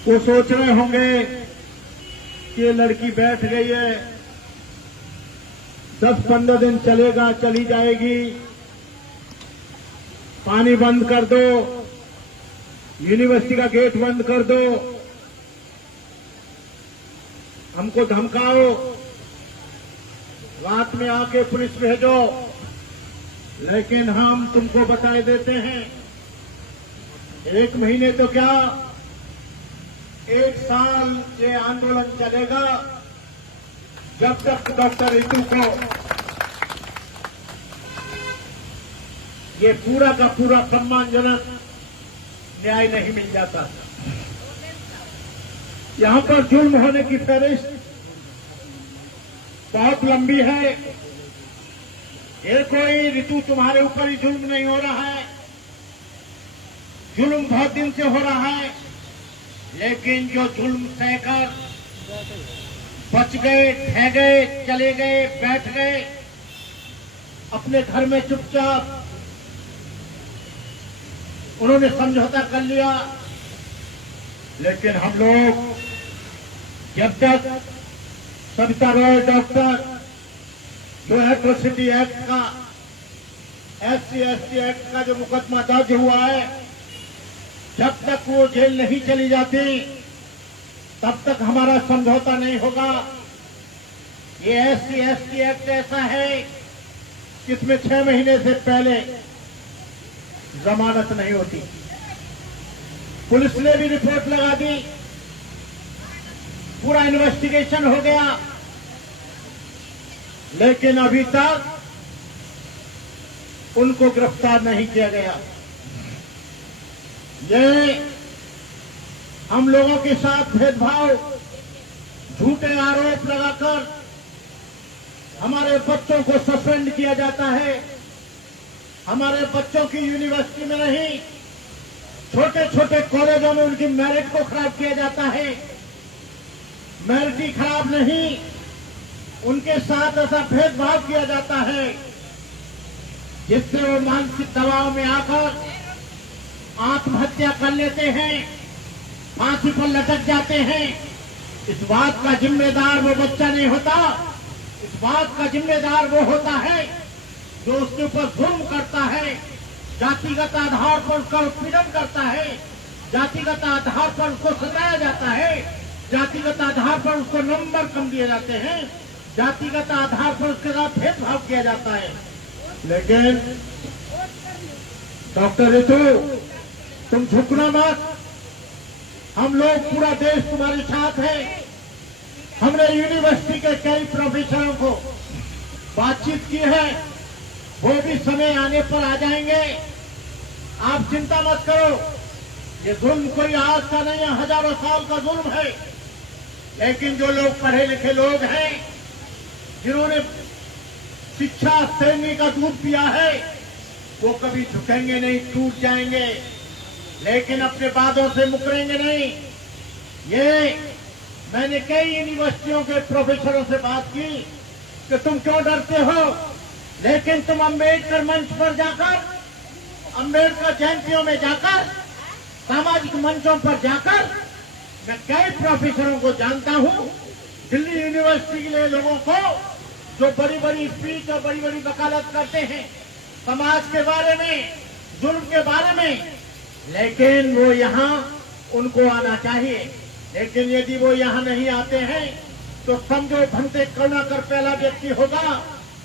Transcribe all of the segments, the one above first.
वो सोच रहे होंगे कि ये लड़की बैठ गई है, 10-15 दिन चलेगा, चली जाएगी, पानी बंद कर दो, यूनिवर्सिटी का गेट बंद कर दो, हमको धमकाओ, रात में आके पुलिस भेजो। लेकिन हम तुमको बताए देते हैं, 1 महीने तो क्या, 1 साल ये आंदोलन चलेगा, जब तक डॉक्टर रितु को ये पूरा का पूरा सम्मानजनक न्याय नहीं मिल जाता। यहां पर जुल्म होने की फहरिस्त बहुत लंबी है। ये कोई रितु तुम्हारे ऊपर ही जुल्म नहीं हो रहा है, जुल्म बहुत दिन से हो रहा है। लेकिन जो जुल्म सहकर बच गए, ठह गए, चले गए, बैठ गए अपने घर में चुपचाप, उन्होंने समझौता कर लिया। लेकिन हम लोग जब तक सविता रॉय डॉक्टर जो एट्रोसिटी एक्ट का, SC/ST एक्ट का जो मुकदमा दर्ज हुआ है, जब तक वो जेल नहीं चली जाती तब तक हमारा समझौता नहीं होगा। ये SC/ST एक्ट ऐसा है जिसमें 6 महीने से पहले जमानत नहीं होती। पुलिस ने भी रिपोर्ट लगा दी, पूरा इन्वेस्टिगेशन हो गया, लेकिन अभी तक उनको गिरफ्तार नहीं किया गया। ये हम लोगों के साथ भेदभाव, झूठे आरोप लगाकर हमारे बच्चों को सस्पेंड किया जाता है। हमारे बच्चों की यूनिवर्सिटी में नहीं, छोटे छोटे कॉलेजों में उनकी मेरिट को खराब किया जाता है। मेरिट ही खराब नहीं, उनके साथ ऐसा भेदभाव किया जाता है जिससे वो मानसिक दबाव में आकर आत्महत्या कर लेते हैं, फांसी पर लटक जाते हैं। इस बात का जिम्मेदार वो बच्चा नहीं होता, इस बात का जिम्मेदार वो होता है जो उसके ऊपर जुल्म करता है, जातिगत आधार पर उसका उत्पीड़न करता है, जातिगत आधार पर उसको सताया जाता है, जातिगत आधार पर उसको नंबर कम दिए जाते हैं, जातिगत आधार पर उसके साथ भेदभाव किया जाता है। लेकिन डॉक्टर रितु, तुम झुकना मत, हम लोग पूरा देश तुम्हारे साथ है। हमने यूनिवर्सिटी के कई प्रोफेसरों को बातचीत की है, वो भी समय आने पर आ जाएंगे। आप चिंता मत करो, ये जुल्म कोई आज का नहीं है, हजारों साल का जुल्म है। लेकिन जो लोग पढ़े लिखे लोग हैं, जिन्होंने शिक्षा श्रेणी का दूध पिया है, वो कभी झुकेंगे नहीं, टूट जाएंगे, लेकिन अपने वादों से मुकरेंगे नहीं। ये मैंने कई यूनिवर्सिटियों के प्रोफेसरों से बात की कि तुम क्यों डरते हो, लेकिन तुम अम्बेडकर मंच पर जाकर, अम्बेडकर जयंतियों में जाकर, सामाजिक मंचों पर जाकर, मैं कई प्रोफेसरों को जानता हूं, दिल्ली यूनिवर्सिटी के लिए लोगों को जो बड़ी बड़ी स्पीच और बड़ी बड़ी वकालत करते हैं समाज के बारे में, जुल्म के बारे में, लेकिन वो यहाँ उनको आना चाहिए। लेकिन यदि वो यहाँ नहीं आते हैं तो समझो भंते करुणाकर पहला व्यक्ति होगा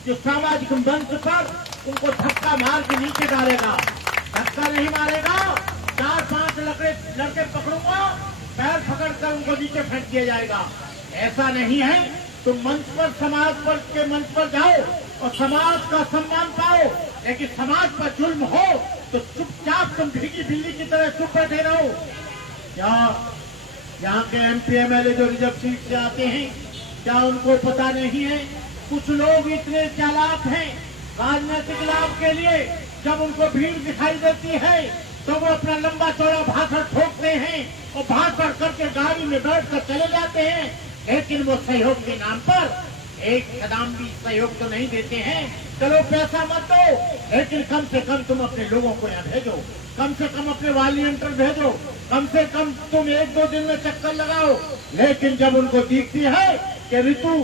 जो सामाजिक मंच पर उनको धक्का मार के नीचे डालेगा। धक्का नहीं मारेगा, 4-5 लड़के पकड़ूंगा, पैर पकड़कर उनको नीचे फेंक दिया जाएगा। ऐसा नहीं है। तुम मंच पर, समाज पर के मंच पर जाओ और समाज का सम्मान पाओ, लेकिन समाज पर जुल्म हो तो चुपचाप तुम भीगी बिल्ली की तरह चुप बैठे रहो। क्या यहाँ के MP MLA जो रिजर्व सीट से आते हैं, क्या उनको पता नहीं है? कुछ लोग इतने चालाक हैं, राजनीतिक लाभ के लिए जब उनको भीड़ दिखाई देती है तो वो अपना लंबा चौड़ा भाषण ठोकते हैं और भाषण करके गाड़ी में बैठकर चले जाते हैं, लेकिन वो सहयोग के नाम पर एक कदम भी सहयोग तो नहीं देते हैं। चलो पैसा मत दो, लेकिन कम से कम तुम अपने लोगों को यहाँ भेजो, कम से कम अपने वॉलंटियर भेजो, कम से कम तुम 1-2 दिन में चक्कर लगाओ। लेकिन जब उनको दिखती है कि ऋतु,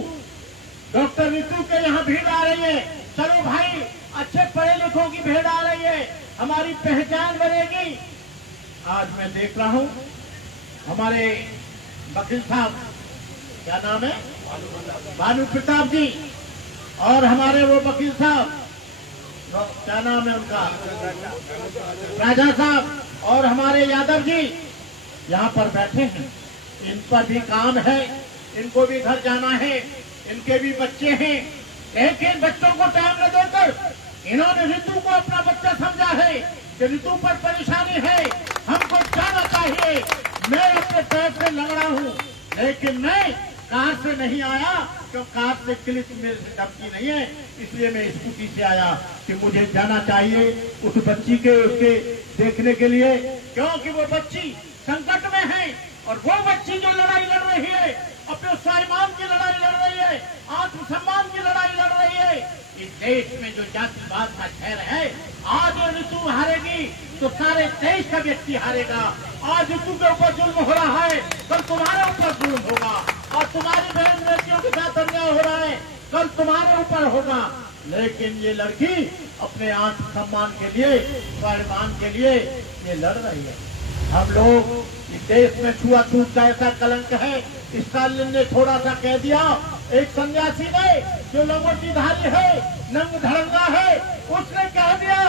डॉक्टर ऋतु के यहाँ भीड़ आ रही है, चलो भाई अच्छे पढ़े लिखों की भीड़ आ रही है, हमारी पहचान बनेगी। आज मैं देख रहा हूँ हमारे वकील साहब, क्या नाम है, भानु प्रताप जी, और हमारे वो वकील साहब, क्या नाम है उनका, राजा साहब, और हमारे यादव जी यहाँ पर बैठे हैं। इन पर भी काम है, इनको भी घर जाना है, इनके भी बच्चे हैं, लेकिन बच्चों को टाइम न देकर इन्होंने ऋतु को अपना बच्चा समझा है कि ऋतु पर परेशानी है, हमको जाना चाहिए। मैं अपने पैर से लग रहा हूँ, लेकिन मैं कार से नहीं आया, क्यों कार से क्लिप मेरे से धमकी नहीं है, इसलिए मैं स्कूटी से आया कि मुझे जाना चाहिए उस बच्ची के, उसके देखने के लिए, क्योंकि वो बच्ची संकट में है। और वो बच्ची जो लड़ाई लड़ रही है, अपने स्वाभिमान की लड़ाई लड़ रही है, आत्मसम्मान की लड़ाई लड़ रही है, इस देश में जो जातिवाद का शहर है, आज ऋतु हारेगी तो सारे देश का व्यक्ति हारेगा। आज ऋतु के ऊपर जुल्म हो रहा है, कल तुम्हारे ऊपर जुल्म होगा, और तुम्हारी बहन बेटियों के साथ अन्याय हो रहा है, कल तुम्हारे ऊपर होगा। लेकिन ये लड़की अपने आत्मसम्मान के लिए, स्वाभिमान के लिए ये लड़ रही है। हम लोग इस देश में छुआछूत का ऐसा कलंक है, स्टालिन ने थोड़ा सा कह दिया, एक सन्यासी ने जो लंगोटीधारी है, नंग धड़ंगा है, उसने कह दिया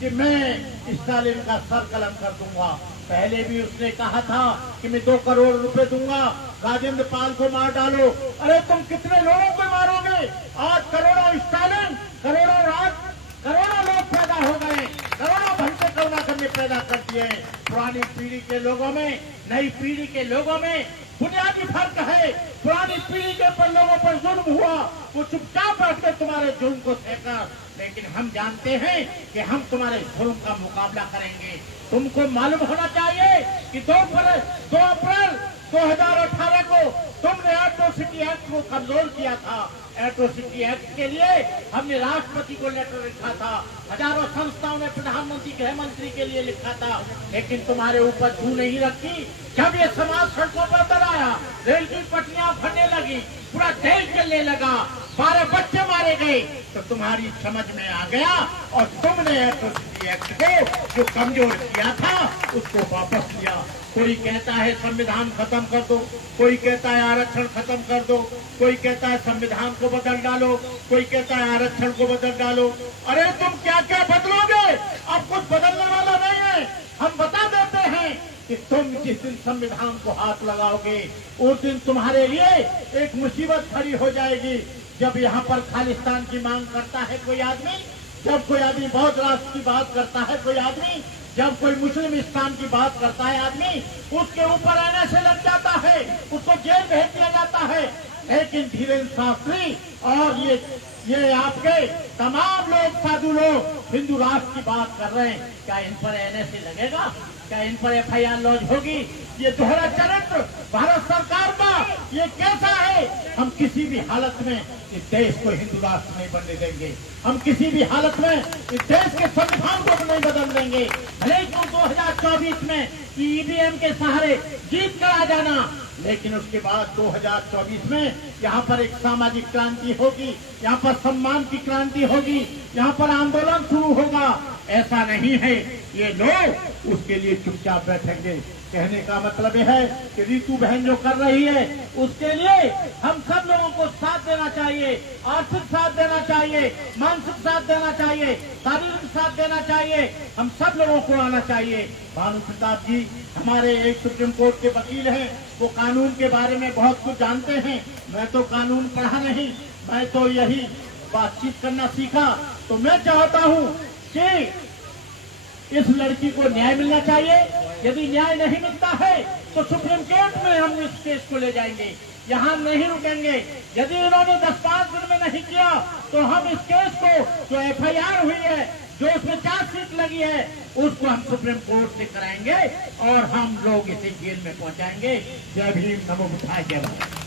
कि मैं स्टालिन का सर कलम कर दूंगा। पहले भी उसने कहा था कि मैं 2 करोड़ रुपए दूंगा, राजेंद्र पाल को मार डालो। अरे तुम कितने लोगों को मारोगे? आज करोड़ों स्टालिन, करोड़ों राज, करोड़ों लोग पैदा हो गए, करोड़ों भंटे करुणाकर ने पैदा कर दिए। पुरानी पीढ़ी के लोगों में, नई पीढ़ी के लोगों में बुनियादी फर्क है। पुरानी पीढ़ी के पर लोगों पर जुल्म हुआ, वो चुपचाप बैठकर तुम्हारे जुल्म को सेका, लेकिन हम जानते हैं कि हम तुम्हारे जुल्म का मुकाबला करेंगे। तुमको मालूम होना चाहिए कि 2 अप्रैल 2018 को तुमने एट्रोसिटी एक्ट को कमजोर किया था। एट्रोसिटी एक्ट के लिए हमने राष्ट्रपति को लेटर लिखा था, हजारों संस्थाओं ने प्रधानमंत्री, गृह मंत्री के लिए लिखा था, लेकिन तुम्हारे ऊपर छू नहीं रखी। जब ये समाज सड़कों पर उतर आया, रेल की पटरियां फटने लगी, पूरा देश जलने लगा, 12 बच्चे मारे गए, तो तुम्हारी समझ में आ गया और तुमने एट्रोसिटी एक्ट को जो कमजोर किया था उसको वापस लिया। कोई कहता है संविधान खत्म कर दो, कोई कहता है आरक्षण खत्म कर दो, कोई कहता है संविधान को बदल डालो, कोई कहता है आरक्षण को बदल डालो। अरे तुम क्या क्या बदलोगे? अब कुछ बदलने वाला नहीं है। हम बता देते हैं कि तुम जिस दिन संविधान को हाथ लगाओगे, उस दिन तुम्हारे लिए एक मुसीबत खड़ी हो जाएगी। जब यहाँ पर खालिस्तान की मांग करता है कोई आदमी, जब कोई आदमी बौद्ध राष्ट्र की बात करता है कोई आदमी, जब कोई मुस्लिम इस्लाम की बात करता है आदमी, उसके ऊपर आने से लग जाता है, उसको जेल भेज दिया जाता है। लेकिन धीरेन्द्र शास्त्री और ये आपके तमाम लोग, साधु लोग हिंदू राष्ट्र की बात कर रहे हैं, क्या इन पर एनएसए लगेगा? क्या इन पर एफआईआर लॉन्च होगी? ये दोहरा चरित्र भारत सरकार का ये कैसा है? हम किसी भी हालत में इस देश को हिंदू राष्ट्र नहीं बनने देंगे। हम किसी भी हालत में इस देश के संविधान को नहीं बदल देंगे। भले ही 2024 में ईवीएम के सहारे जीत कर आ जाना, लेकिन उसके बाद 2024 में यहाँ पर एक सामाजिक क्रांति होगी, यहाँ पर सम्मान की क्रांति होगी, यहाँ पर आंदोलन शुरू होगा। ऐसा नहीं है ये लोग उसके लिए चुपचाप बैठेंगे। कहने का मतलब यह है कि ऋतु बहन जो कर रही है उसके लिए हम सब लोगों को साथ देना चाहिए, आर्थिक साथ देना चाहिए, मानसिक साथ देना चाहिए, शारीरिक साथ देना चाहिए। हम सब लोगों को आना चाहिए। भानु प्रताप जी हमारे एक सुप्रीम कोर्ट के वकील हैं, वो कानून के बारे में बहुत कुछ जानते हैं। मैं तो कानून पढ़ा नहीं, मैं तो यही बातचीत करना सीखा। तो मैं चाहता हूँ कि इस लड़की को न्याय मिलना चाहिए। यदि न्याय नहीं मिलता है तो सुप्रीम कोर्ट में हम इस केस को ले जाएंगे, यहाँ नहीं रुकेंगे। यदि इन्होंने 10-5 दिन में नहीं किया तो हम इस केस को, जो एफआईआर हुई है, जो उसमें चार्जशीट लगी है, उसको हम सुप्रीम कोर्ट से कराएंगे और हम लोग इसे जेल में पहुंचाएंगे। जय भीम, नमो बुद्धाय, जय भारत।